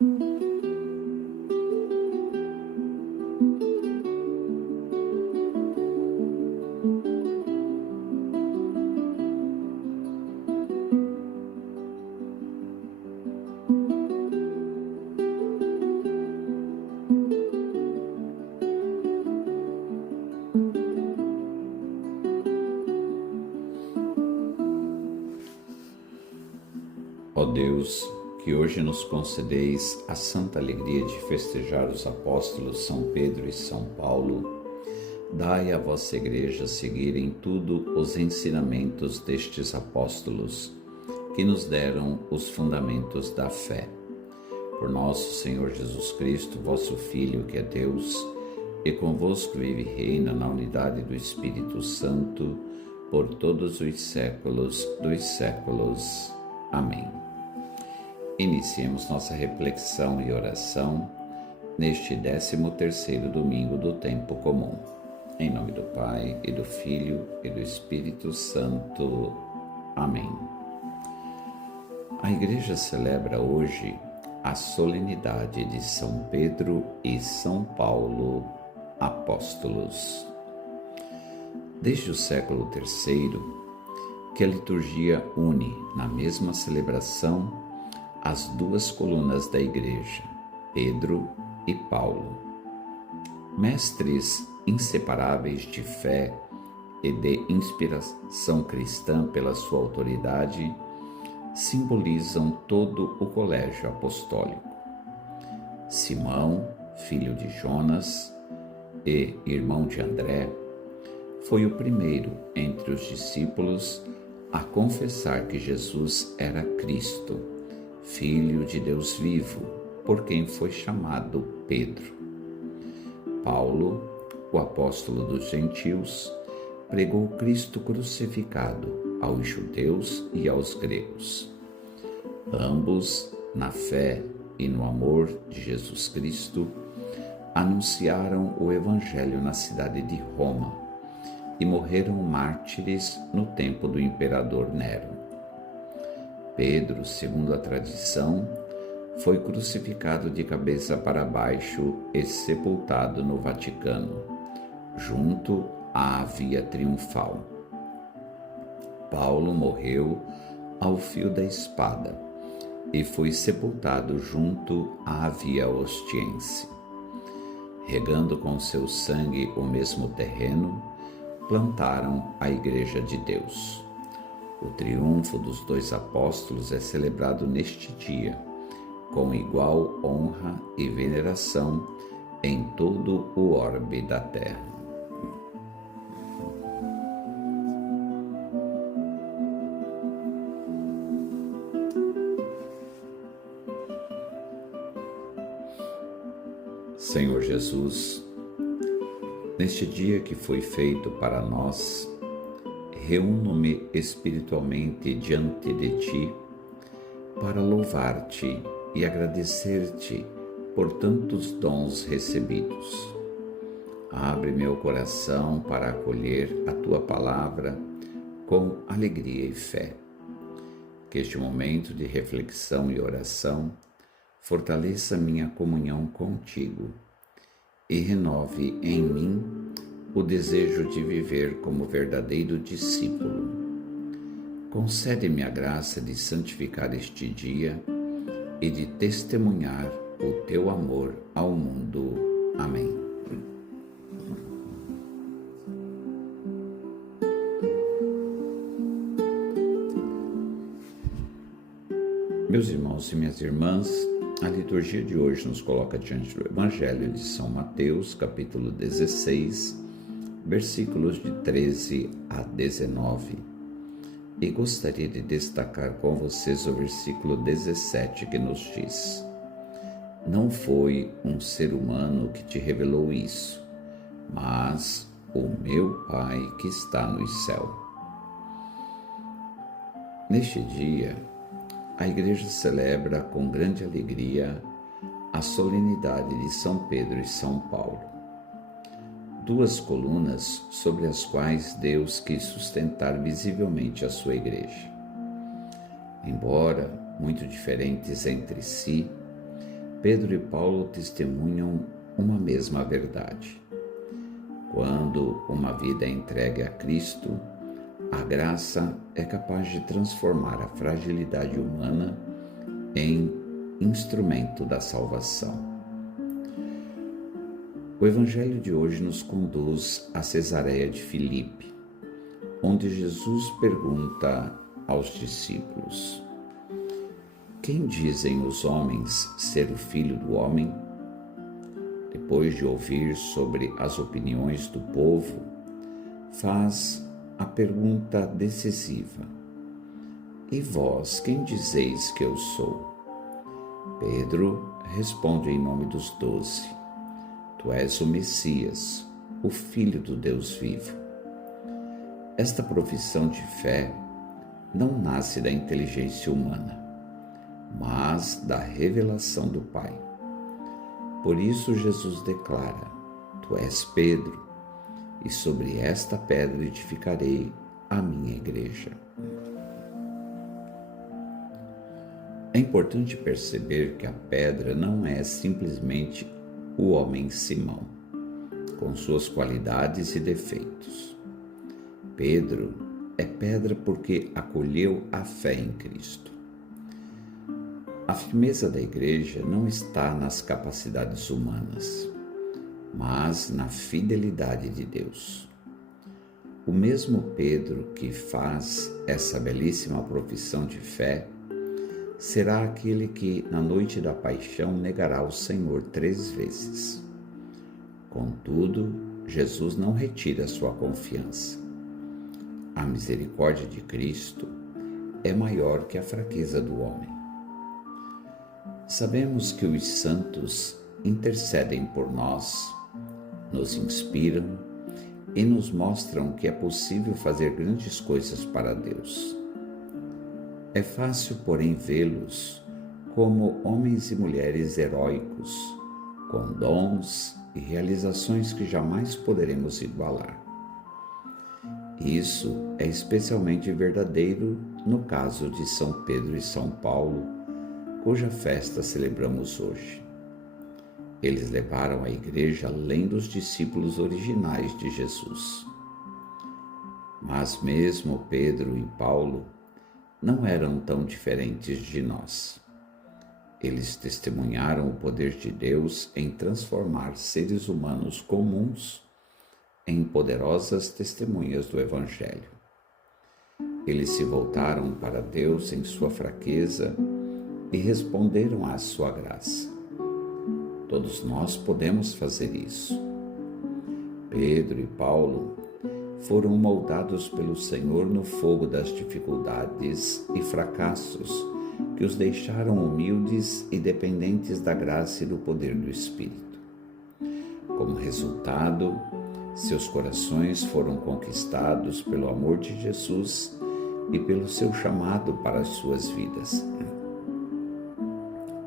Ó Deus, que hoje nos concedeis a santa alegria de festejar os apóstolos São Pedro e São Paulo, dai à vossa Igreja seguir em tudo os ensinamentos destes apóstolos, que nos deram os fundamentos da fé. Por nosso Senhor Jesus Cristo, vosso Filho, que é Deus, e convosco vive e reina na unidade do Espírito Santo, por todos os séculos dos séculos. Amém. Iniciemos nossa reflexão e oração neste 13º domingo do tempo comum. Em nome do Pai, e do Filho, e do Espírito Santo. Amém. A Igreja celebra hoje a solenidade de São Pedro e São Paulo, apóstolos. Desde o século III, que a liturgia une na mesma celebração as duas colunas da Igreja, Pedro e Paulo. Mestres inseparáveis de fé e de inspiração cristã pela sua autoridade, simbolizam todo o colégio apostólico. Simão, filho de Jonas e irmão de André, foi o primeiro entre os discípulos a confessar que Jesus era Cristo, Filho de Deus vivo, por quem foi chamado Pedro. Paulo, o apóstolo dos gentios, pregou Cristo crucificado aos judeus e aos gregos. Ambos, na fé e no amor de Jesus Cristo, anunciaram o Evangelho na cidade de Roma e morreram mártires no tempo do imperador Nero. Pedro, segundo a tradição, foi crucificado de cabeça para baixo e sepultado no Vaticano, junto à Via Triunfal. Paulo morreu ao fio da espada e foi sepultado junto à Via Ostiense. Regando com seu sangue o mesmo terreno, plantaram a Igreja de Deus. O triunfo dos dois apóstolos é celebrado neste dia, com igual honra e veneração em todo o orbe da terra. Senhor Jesus, neste dia que foi feito para nós, reúno-me espiritualmente diante de Ti para louvar-Te e agradecer-Te por tantos dons recebidos. Abre meu coração para acolher a Tua palavra com alegria e fé. Que este momento de reflexão e oração fortaleça minha comunhão contigo e renove em mim o desejo de viver como verdadeiro discípulo. Concede-me a graça de santificar este dia e de testemunhar o Teu amor ao mundo. Amém. Meus irmãos e minhas irmãs, a liturgia de hoje nos coloca diante do Evangelho de São Mateus, capítulo 16, versículos de 13 a 19. E gostaria de destacar com vocês o versículo 17, que nos diz: Não foi um ser humano que te revelou isso, mas o meu Pai que está no céu. Neste dia, a Igreja celebra com grande alegria a solenidade de São Pedro e São Paulo, duas colunas sobre as quais Deus quis sustentar visivelmente a sua Igreja. Embora muito diferentes entre si, Pedro e Paulo testemunham uma mesma verdade. Quando uma vida é entregue a Cristo, a graça é capaz de transformar a fragilidade humana em instrumento da salvação. O Evangelho de hoje nos conduz a Cesareia de Filipe, onde Jesus pergunta aos discípulos: quem dizem os homens ser o Filho do Homem? Depois de ouvir sobre as opiniões do povo, faz a pergunta decisiva: e vós, quem dizeis que eu sou? Pedro responde em nome dos 12: tu és o Messias, o Filho do Deus vivo. Esta profissão de fé não nasce da inteligência humana, mas da revelação do Pai. Por isso Jesus declara: tu és Pedro, e sobre esta pedra edificarei a minha igreja. É importante perceber que a pedra não é simplesmente o homem Simão, com suas qualidades e defeitos. Pedro é pedra porque acolheu a fé em Cristo. A firmeza da igreja não está nas capacidades humanas, mas na fidelidade de Deus. O mesmo Pedro que faz essa belíssima profissão de fé será aquele que, na noite da paixão, negará o Senhor 3 vezes. Contudo, Jesus não retira sua confiança. A misericórdia de Cristo é maior que a fraqueza do homem. Sabemos que os santos intercedem por nós, nos inspiram e nos mostram que é possível fazer grandes coisas para Deus. É fácil, porém, vê-los como homens e mulheres heróicos, com dons e realizações que jamais poderemos igualar. Isso é especialmente verdadeiro no caso de São Pedro e São Paulo, cuja festa celebramos hoje. Eles levaram a igreja além dos discípulos originais de Jesus. Mas mesmo Pedro e Paulo não eram tão diferentes de nós. Eles testemunharam o poder de Deus em transformar seres humanos comuns em poderosas testemunhas do Evangelho. Eles se voltaram para Deus em sua fraqueza e responderam à sua graça. Todos nós podemos fazer isso. Pedro e Paulo foram moldados pelo Senhor no fogo das dificuldades e fracassos que os deixaram humildes e dependentes da graça e do poder do Espírito. Como resultado, seus corações foram conquistados pelo amor de Jesus e pelo seu chamado para as suas vidas.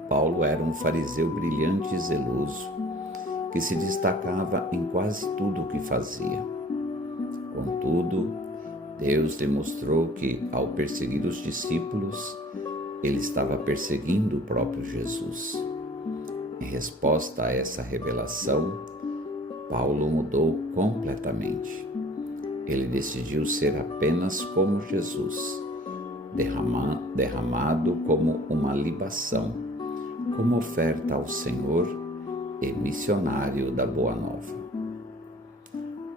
Paulo era um fariseu brilhante e zeloso, que se destacava em quase tudo o que fazia. Contudo, Deus demonstrou que, ao perseguir os discípulos, ele estava perseguindo o próprio Jesus. Em resposta a essa revelação, Paulo mudou completamente. Ele decidiu ser apenas como Jesus, derramado como uma libação, como oferta ao Senhor e missionário da Boa Nova.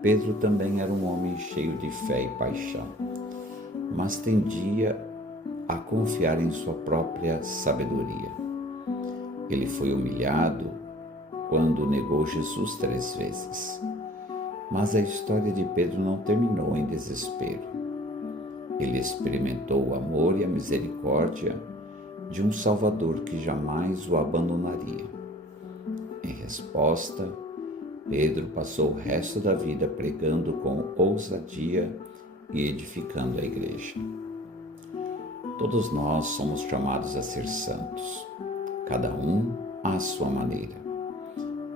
Pedro também era um homem cheio de fé e paixão, mas tendia a confiar em sua própria sabedoria. Ele foi humilhado quando negou Jesus 3 vezes. Mas a história de Pedro não terminou em desespero. Ele experimentou o amor e a misericórdia de um Salvador que jamais o abandonaria. Em resposta, Pedro passou o resto da vida pregando com ousadia e edificando a igreja. Todos nós somos chamados a ser santos, cada um à sua maneira.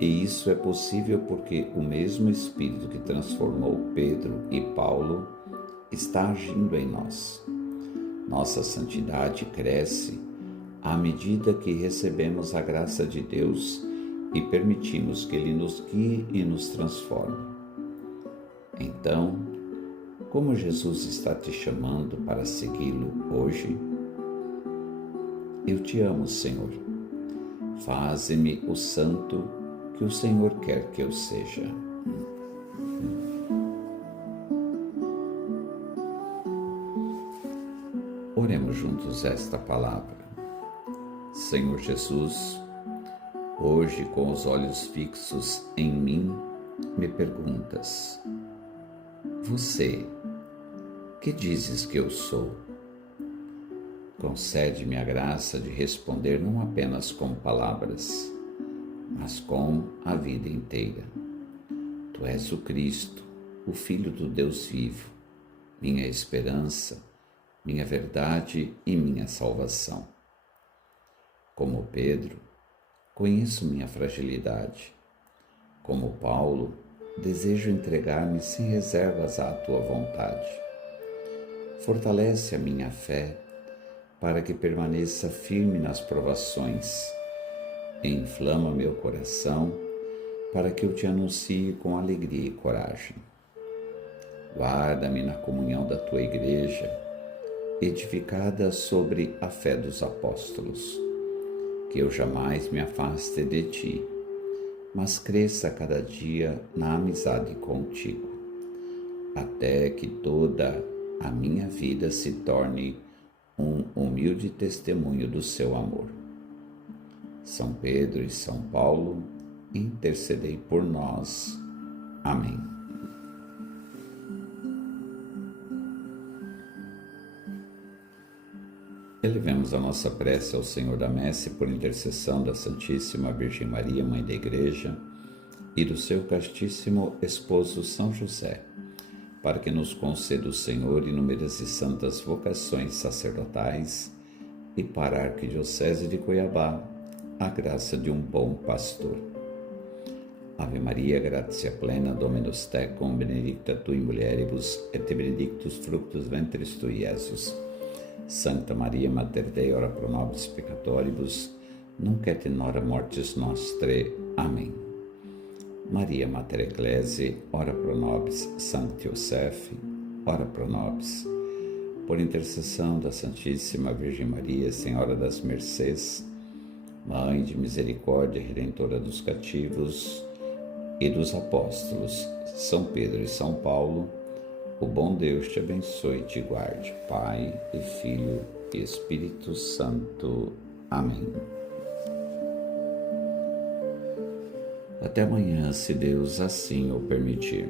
E isso é possível porque o mesmo Espírito que transformou Pedro e Paulo está agindo em nós. Nossa santidade cresce à medida que recebemos a graça de Deus e permitimos que Ele nos guie e nos transforme. Então, como Jesus está te chamando para segui-lo hoje? Eu te amo, Senhor. Faze-me o santo que o Senhor quer que eu seja. Oremos juntos esta palavra. Senhor Jesus, hoje com os olhos fixos em mim, me perguntas: você, que dizes que eu sou? Concede-me a graça de responder não apenas com palavras, mas com a vida inteira. Tu és o Cristo, o Filho do Deus vivo, minha esperança, minha verdade e minha salvação. Como Pedro, conheço minha fragilidade. Como Paulo, desejo entregar-me sem reservas à tua vontade. Fortalece a minha fé para que permaneça firme nas provações. Inflama meu coração para que eu te anuncie com alegria e coragem. Guarda-me na comunhão da tua igreja, edificada sobre a fé dos apóstolos. Que eu jamais me afaste de ti, mas cresça cada dia na amizade contigo, até que toda a minha vida se torne um humilde testemunho do seu amor. São Pedro e São Paulo, intercedei por nós. Amém. Elevemos a nossa prece ao Senhor da Messe por intercessão da Santíssima Virgem Maria, Mãe da Igreja, e do seu castíssimo esposo São José, para que nos conceda o Senhor inúmeras e santas vocações sacerdotais e para a Arquidiocese de Cuiabá a graça de um bom pastor. Ave Maria, gratia plena, Dominus tecum, benedicta tu in mulieribus, et benedictus fructus ventris tui, Iesus. Santa Maria, Mater Dei, ora pro nobis peccatoribus, nunc et in hora mortis nostre. Amém. Maria, Mater Ecclesiae, ora pro nobis. Sancti Joseph, ora pro nobis. Por intercessão da Santíssima Virgem Maria, Senhora das Mercês, Mãe de misericórdia, Redentora dos cativos e dos apóstolos, São Pedro e São Paulo, o bom Deus te abençoe e te guarde, Pai e Filho e Espírito Santo. Amém. Até amanhã, se Deus assim o permitir.